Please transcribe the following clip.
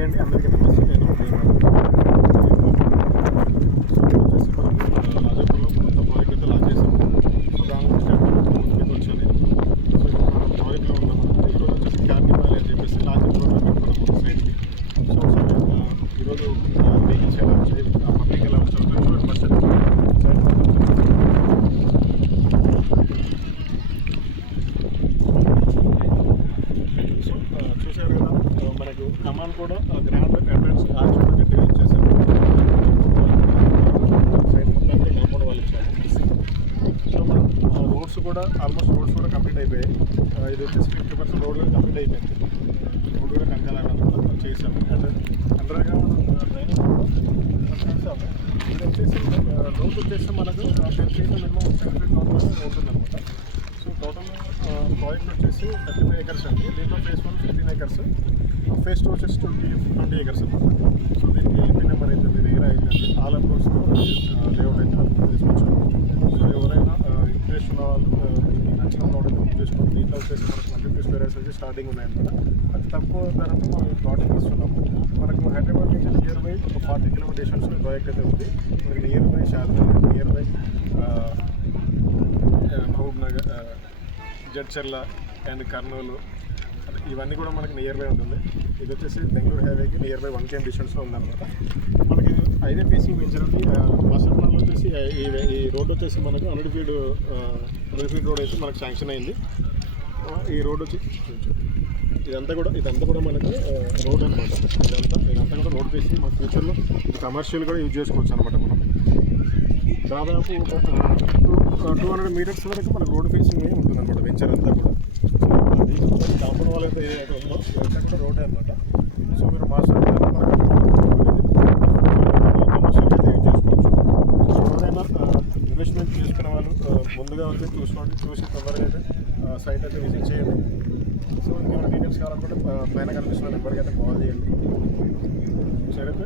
Hi అండి, అందరికీ నమస్తే. నేను వచ్చేసి మనం రాజాపూర్లో కొత్త ప్రాజెక్ట్ అయితే లాంచ్ చేసాము. సో దాని గురించి ముందుకు వచ్చాను నేను. సో ఇప్పుడు మనం ప్రాజెక్ట్లో ఉన్నాము. ఈరోజు వచ్చేసి కార్నివాల్ అని చెప్పేసి లాంచ్ ప్రోగ్రామ్ పెట్టుకున్నాము సైడ్కి. సో ఒకసారి ఈరోజు వెహికల్స్ ఎలా వచ్చాయి, ఆ పబ్లిక్ ఎలా వచ్చారు చూడండి. ఫస్ట్ చూసారు కదా, మనకు కమాన్ కూడా గ్రాండ్ ఎంట్రన్స్ ఆర్చర్ గట్టిగా ఇచ్చేసారు. సైడ్ మొత్తానికి కాంపౌండ్ వాళ్ళు ఇచ్చారు. సో మనం రోడ్స్ కూడా ఆల్మోస్ట్ రోడ్స్ కూడా కంప్లీట్ అయిపోయాయి. ఇది వచ్చేసి 50% రోడ్లు కంప్లీట్ అయిపోయింది. రోడ్ కూడా కంకలాగా చేసాము. అండ్ అండర్ గ్రౌండ్ డ్రైనేజ్ కూడా చేసాము. ఇది వచ్చేసి రోడ్ వచ్చేసి మనకు 10 feet మినిమం 10 feet లోపల ఉంటుందన్నమాట. సో టోటల్ ప్రాజెక్ట్ వచ్చేసి 35 acres అండి. దీంట్లో ఫేజ్ 1 15 acres, ఫేజ్ 2 వచ్చేసి 20 acres అనమాట. సో దీనికి ఎల్పీ నెంబర్ అయితే మీ దగ్గర అవుతుంది. ఆల్ అప్రోచ్ లేఅవుట్ అయితే తీసుకొచ్చాము. సో ఎవరైనా ఇంట్రెస్ట్ ఉన్న వాళ్ళు మీకు నచ్చిన ప్రోడక్ట్ బుక్ చేసుకోండి. దీంట్లో వచ్చేసి మనకు 150 square acres వచ్చి స్టార్టింగ్ ఉన్నాయన్నమాట. అతి తక్కువ ధరతో మనం ఈ ప్రోడక్ట్ ఇస్తున్నాము. మనకు హైదరాబాద్ నుంచి నియర్ బై ఒక 40 km డిస్టెన్స్లో ప్రాజెక్ట్ అయితే ఉంది. మనకి near by Shadnagar, near by Mahabubnagar, Jadcherla and Kurnool, ఇవన్నీ కూడా మనకి నియర్ బై ఉంటుంది. ఇది వచ్చేసి బెంగళూరు హైవేకి నియర్ బై 1 km డిస్టెన్స్లో ఉందన్నమాట. మనకి హైవే ఫేసింగ్ వెంచర్ ఉంది. మాస్టర్ ప్లాన్లో వచ్చేసి ఈ రోడ్ వచ్చేసి మనకు 100 feet రోడ్ అయితే మనకు శాంక్షన్ అయింది. ఈ రోడ్ వచ్చి ఇదంతా కూడా మనకు రోడ్ అనమాట. ఇదంతా కూడా రోడ్ ఫేసింగ్ మన ఫ్యూచర్లో కమర్షియల్ కూడా యూజ్ చేసుకోవచ్చు అనమాట. మనం దాదాపు 200 meters వరకు మనకు రోడ్ ఫేసింగ్ ఉంటుంది అనమాట వెంచర్ అంతా కూడా. కాంపౌండ్ వాల్ అయితే ఏదైతే ఉందో ఇదంతా కూడా రోడ్ అనమాట. సో మీరు మాస్టర్ కమర్షియల్ అయితే యూజ్ చేసుకోవచ్చు. సో ఎవరైనా ఇన్వెస్ట్మెంట్ చేసుకునే వాళ్ళు ముందుగా వచ్చి చూసి తొందరగా అయితే సైట్ అయితే విజిట్ చేయండి. సో ఇంకేమైనా డీటెయిల్స్ కావాలనుకుంటే పైన కనిపిస్తున్న నెంబర్కి అయితే కాల్ చేయండి. సరే అయితే